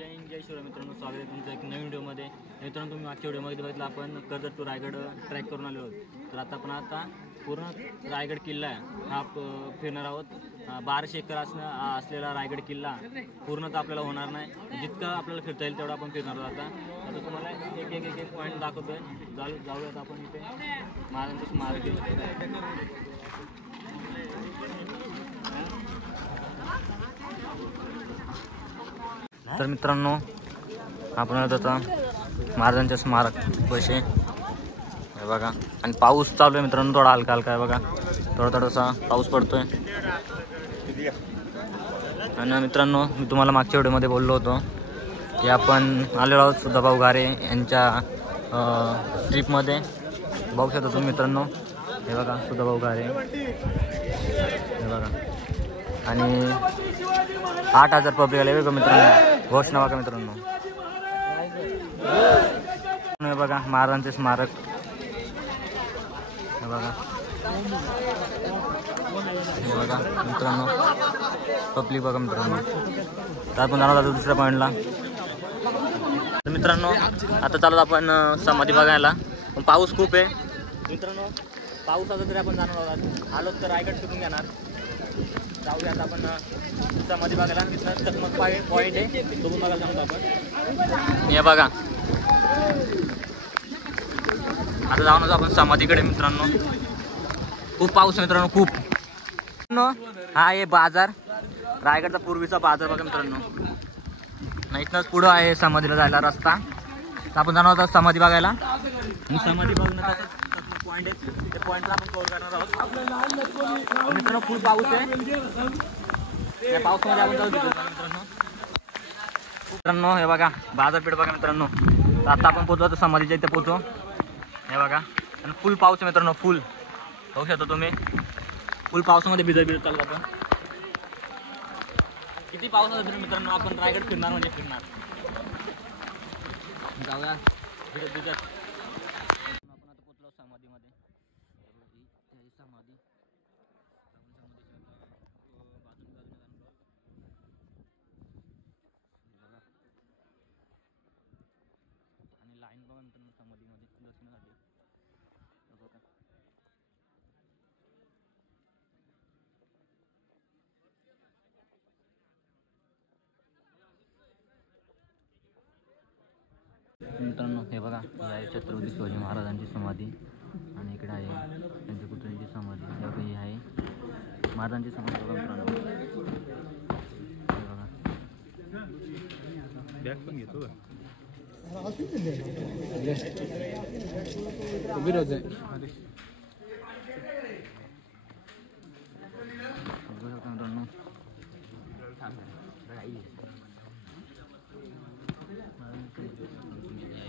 जय हिंद जय शिवराय मित्रांनो, स्वागत आहे तुमचं एक नवीन व्हिडिओमध्ये. मित्रांनो, तुम्ही मागच्या व्हिडिओमध्ये बघितलं आपण कर्जत टू रायगड ट्रॅक करून आलो आहोत. तर आता पूर्ण रायगड किल्ला हा फिरणार आहोत. 1200 एकर असलेला रायगड किल्ला पूर्ण तर आपल्याला होणार नाही, जितकं आपल्याला फिरता येईल तेवढं आपण फिरणार आहोत. आता तुम्हाला एक पॉईंट दाखवतोय. जाऊयात आपण इथे महाराजांचं स्मारक आहे. तर मित्रांनो, आपण आता महाराजांच्या स्मारक पैसे हे बघा. आणि पाऊस चालू आहे मित्रांनो, थोडा हलका हलका आहे बघा. थोडासा पाऊस पडतोय. आणि मित्रांनो, मी तुम्हाला मागच्या व्हिडिओमध्ये बोललो होतो की आपण आलेलो आहोत सुधाभाऊ घारे यांच्या ट्रिपमध्ये. बघू शकता तुम्ही मित्रांनो, हे बघा सुधाभाऊ घारे हे बघा. आणि 8000 पब्लिक आले बघा मित्रांनो. घोषणा बघा मित्रांनो, हे बघा महाराजांचे स्मारक हे बघा. हे बघा मित्रांनो, पब्लिक बघा मित्रांनो. तर आपण जाणार आहोत दुसऱ्या पॉईंटला. तर मित्रांनो, आता चालत आपण समाधी बघायला. पण पाऊस खूप आहे मित्रांनो. पाऊस तरी आपण जाणार आहोत. आलो तर रायगड फिरून घेणार. जाऊया आता आपण समाधी बघायला. तिथं चकमक पॉईंट आहे, बघून बघायला सांगतो आपण. हे बघा, आता जाऊन आपण समाधीकडे मित्रांनो. खूप पाऊस आहे मित्रांनो, खूप. हा आहे बाजार, रायगडचा पूर्वीचा बाजार बघा मित्रांनो. नाही इथनंच पुढं आहे समाधीला जायला रस्ता. तर आपण जाणार आहोत समाधी बघायला. आणि समाधी बघण्याचा पॉईंट आहे, त्या पॉईंटला आपण कव्हर करणार आहोत मित्रांनो. खूप पाऊस आहे, या पावसामध्ये आपण जाऊ मित्रांनो. मित्रांनो हे बघा बाजारपेठ बघा मित्रांनो. तर आता आपण पोहोचलो तर समाधीच्या इथे पोहोचू. हे बघा, आणि फुल पाऊस आहे मित्रांनो, फुल. बघू शकता तुम्ही, फुल पावसामध्ये भिजत चालू आपण. किती पाऊस असेल मित्रांनो, आपण रायगड फिरणार म्हणजे फिरणार. जाऊया भिजत. आपण आता पोहोचलो समाधीमध्ये. समाधी आणि लाईन बघा मित्रांनो समाधीमध्ये दर्शनासाठी. मित्रांनो हे बघा, ही आहे छत्रपती शिवाजी महाराजांची समाधी. आणि इकडे आहे त्यांच्या पुतळ्यांची समाधी. हे बघा, ही आहे महाराजांची समाधी बघा मित्रांनो. हे बघा, बॅग पण घेतो मित्रांनो.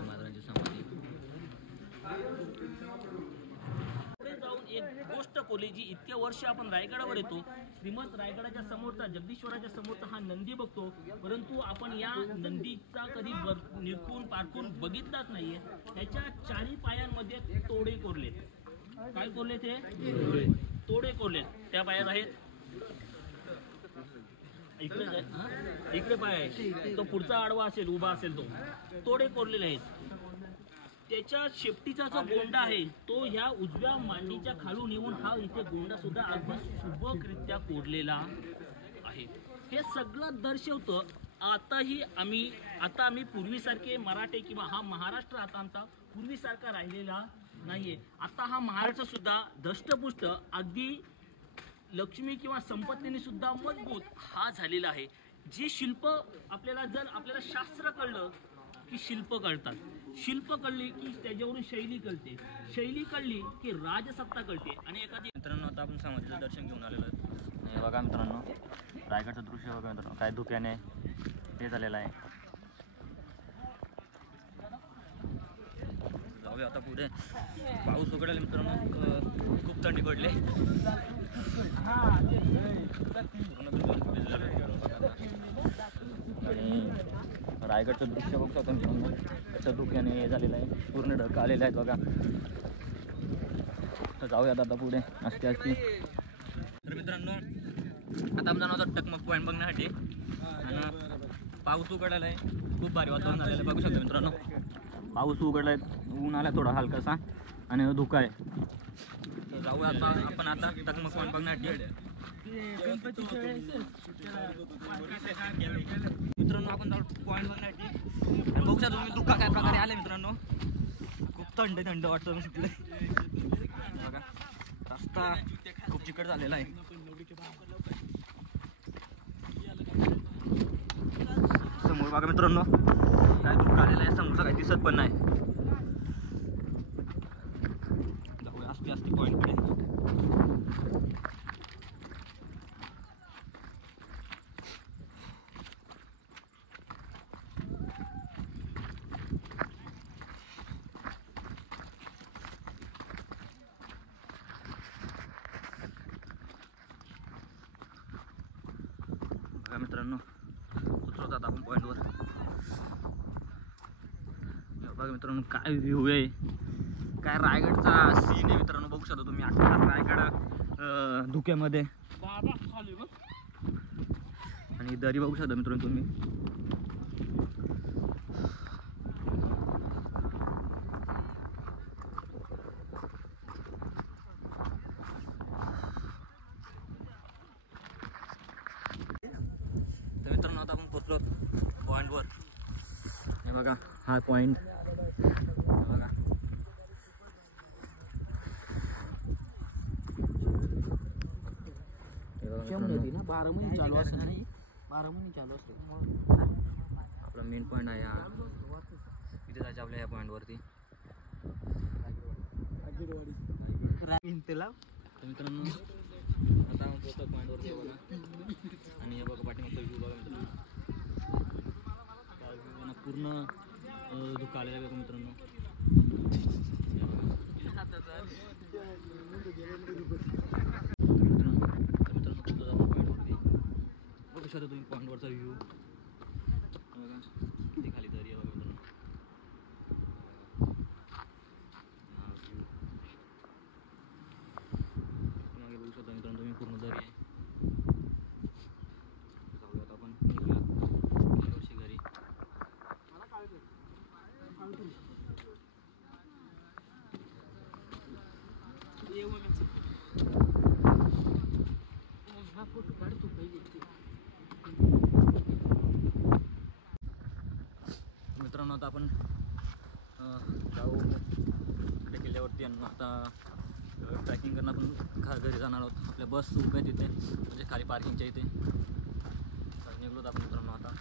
महाराजांची समाधी. जाऊन एक गोष्ट कोरली जी इतक्या वर्ष आपण रायगडावर येतो. श्रीमंत रायगडाच्या समोरचा जगदीश्वराच्या समोरचा हा नंदी बघतो, परंतु आपण या नंदीचा कधी निरखून पारखून बघितलाच नाहीये. त्याच्या चारी पायांमध्ये तोडे कोरलेत. काय कोरले ते? तोडे कोरलेत. त्या पायात आहेत, इकडे पाय आहे, तो पुढचा आडवा असेल उभा असेल तो तोडे कोरलेले आहेत. त्याच्या शेपटीचा जो गोंडा आहे तो ह्या उजव्या मांडीच्या खालून येऊन हा इथे गोंडा सुद्धा अगदी सुबकरित्या कोरलेला आहे. हे सगळं दर्शवतं आता आम्ही पूर्वीसारखे मराठे किंवा हा महाराष्ट्र आता आमचा पूर्वीसारखा राहिलेला नाहीये. आता हा महाराष्ट्र सुद्धा धष्टपुष्ट अगदी लक्ष्मी किंवा संपत्तीने सुद्धा मजबूत हा झालेला आहे. जे शिल्प आपल्याला शास्त्र कळलं की शिल्प कळतात. शिल्प कळली की त्याच्यावरून शैली कळते. शैली कळली की राजसत्ता कळते. आणि एखादी मित्रांनो, आता आपण समाधीचं दर्शन घेऊन आलेलो आहे. हे बघा मित्रांनो, रायगडचं दृश्य बघा मित्रांनो. काय धुक्याने हे झालेलं आहे. जाऊया आता पुढे. पाऊस उघडेल मित्रांनो, खूप थंडी पडले. आणि रायगडचं दृश्य बघू शकतो मित्रांनो, कसं धुक्याने हे झालेलं आहे. पूर्ण ढग आलेले आहेत बघा. तर जाऊयात आता पुढे असते. तर मित्रांनो, आता आपण जाणार आहोत टकमक पॉईंट बघण्यासाठी. आणि पाऊस उघडलेला आहे, खूप भारी वातावरण झालेलं आहे, बघू शकता मित्रांनो. पाऊस उघडलाय, ऊन आला थोडा हलकासा आणि धुका आहे. तर जाऊ आता आपण आता टकमक पॉईंट बघण्यासाठी. मित्रांनो आपण जाऊ पॉईंट बघण्यासाठी आणि बघू शकता तुम्ही धुका काय प्रकारे आले मित्रांनो. खूप थंड थंड वाटतं मी सुटले बघा. रस्ता खूप चिकट झालेला आहे. समोर बघा मित्रांनो काय धुका आलेला आहे, समोरचा काही दिसत पण नाही. जाऊया असते असते पॉईंट कडे. बघा मित्रांनो उतरत आता आपण पॉईंटवर. बघा मित्रांनो काय व्ह्यू आहे, काय रायगडचा सीन आहे मित्रांनो. बघू शकता तुम्ही अख्खा रायगड धुक्यामध्ये आणि दरी बघू शकता मित्रांनो तुम्ही. तर मित्रांनो आता आपण पोहोचलो पॉईंटवर. हे बघा हा पॉईंट बघा. आपला मेन पॉईंट आहे हा. इथे जायचं आपल्या या पॉईंटवरती. मित्रांनो आता आपण पोहोचतो पॉईंटवरती बघा. आणि हे बघा पाठीमागचा व्ह्यू बघा मित्रांनो. पूर्ण धुका आलेला आहे मित्रांनो. बघू शकता तुम्ही पॉईंटवरचा व्ह्यू बघा. किती खाली दरी आहे बघा मित्रांनो. मागे बघू शकता मित्रांनो तुम्ही पूर्ण दरी आहे. जाऊयात आपण निघूया वर्षी घरी. मित्रांनो आता आपण जाऊ इकडे किल्ल्यावरती आणि आता ट्रॅकिंग करणं. आपण घरी जाणार आहोत. आपल्या बस उभ्या तिथे म्हणजे खाली पार्किंगच्या इथे. निघलोत आपण मित्रांनो आता.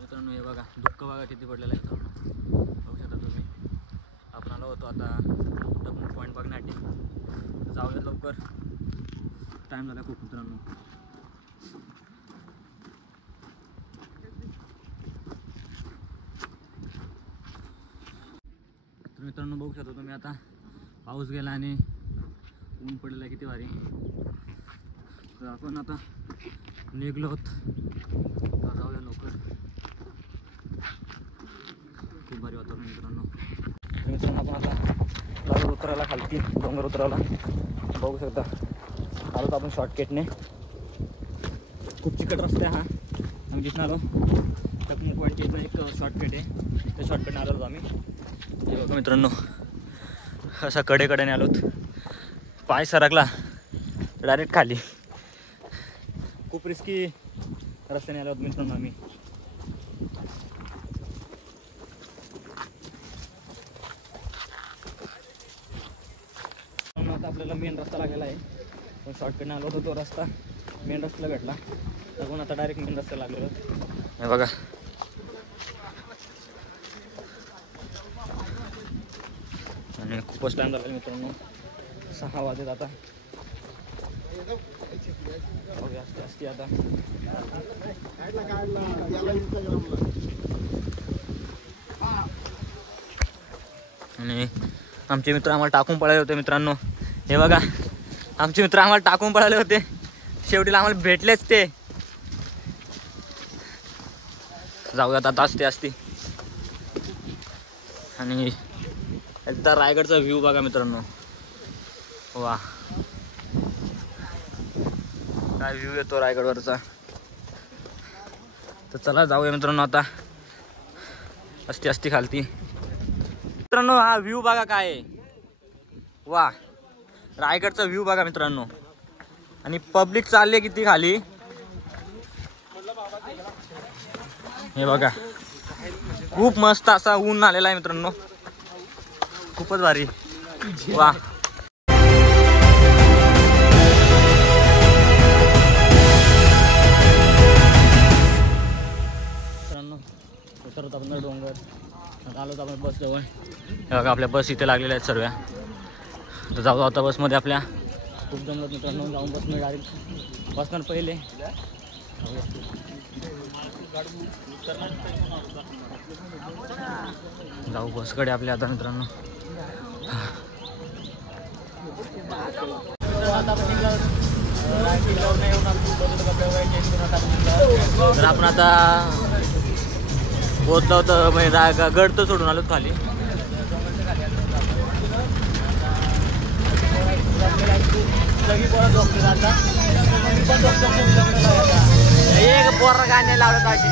मित्रांनो हे बघा धुक्क बघा किती पडलेलं आहे मित्रांनो. बघू शकता तुम्ही. आपण आलो होतो आता टकमक पॉईंट बघण्यासाठी. जाऊयात लवकर, टाईम झाला खूप मित्रांनो. तर मित्रांनो बघू शकता तुम्ही आता पाऊस गेला आणि ऊन पडलेलं आहे किती भारी. तर आपण आता निघलो आहोत. जाऊया लवकर. खूप भारी वातावरण मित्रांनो. तर मित्रांनो आपण आता जाऊ उतरायला खालती डोंगर उतरायला. बघू शकता आलो आपण शॉर्टकटने. खूप चिकट रस्ता आहे हा. आम्ही जिथून आलो टकमक पॉईंटच्या इथं एक शॉर्टकट आहे, त्या शॉर्टकटने आलो आम्ही. बघा मित्रांनो असा कडेकडेने आलोत. पाय सरकला डायरेक्ट खाली. खूप रिस्की रस्त्याने आलो मित्रांनो आम्ही. आता आपल्याला मेन रस्ता लागलेला आहे. पण शॉर्टकटने आलो होतो, तो रस्ता मेन रस्त्याला भेटला. आपण आता डायरेक्ट मेन रस्त्याला लागलेलो. हे बघा आणि खूपच टाईम झाला मित्रांनो. 6 वाजत आता. असते असते आता. आणि आमचे मित्र आम्हाला टाकून पळाले होते मित्रांनो. हे बघा आमचे मित्र आम्हाला टाकून पळाले होते. शेवटीला आम्हाला भेटलेच ते. जाऊयात आता असते असते. आणि एकदा रायगडचा व्ह्यू बघा मित्रांनो. वा काय व्ह्यू येतो रायगडवरचा. तर तर चला जाऊया मित्रांनो आता असती खालती. मित्रांनो हा व्ह्यू बघा काय आहे, वा रायगडचा व्ह्यू बघा मित्रांनो. आणि पब्लिक चालली किती खाली हे बघा. खूप मस्त असा ऊन आलेला आहे मित्रांनो, खूपच भारी वा. मित्रांनो उतरत आपण डोंगर, आलो तर आपण बस जवळ. हे बघा आपल्या बस इथे लागलेल्या आहेत सर्व. तर जाऊ आता बसमध्ये आपल्या. खूप जमलं मित्रांनो, जाऊन बसमध्ये डायरेक्ट बसणार पहिले. जाऊ बसकडे आपल्या आता मित्रांनो. तर आपण आता पोहोचलो होतं म्हणजे गड तर सोडून आलो खाली. एक पोरा गाणे लावलं पाहिजे.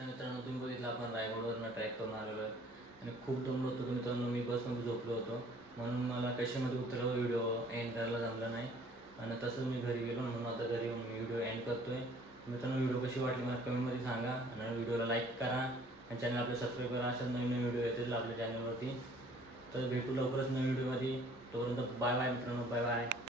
मित्रांनो तुम्ही बघितलं आपण रायगडवरनं ट्रॅक करून आलेलो आहे आणि खूप दमलो होतो मित्रांनो. मी बसमध्ये झोपलो होतो म्हणून मला कशामध्ये उतरावं व्हिडिओ एंड करायला जमलं नाही. आणि तसंच मी घरी गेलो म्हणून आता घरी येऊन मी व्हिडिओ एंड करतोय. मित्रांनो व्हिडिओ कशी वाटली मला कमेंटमध्ये सांगा आणि व्हिडिओला लाईक करा आणि चॅनल आपलं सबस्क्राईब करा. अशाच नवीन नवीन व्हिडिओ येतील आपल्या चॅनलवरती. तर भेटू लवकरच नवीन व्हिडिओमध्ये. तोपर्यंत बाय बाय मित्रांनो, बाय बाय.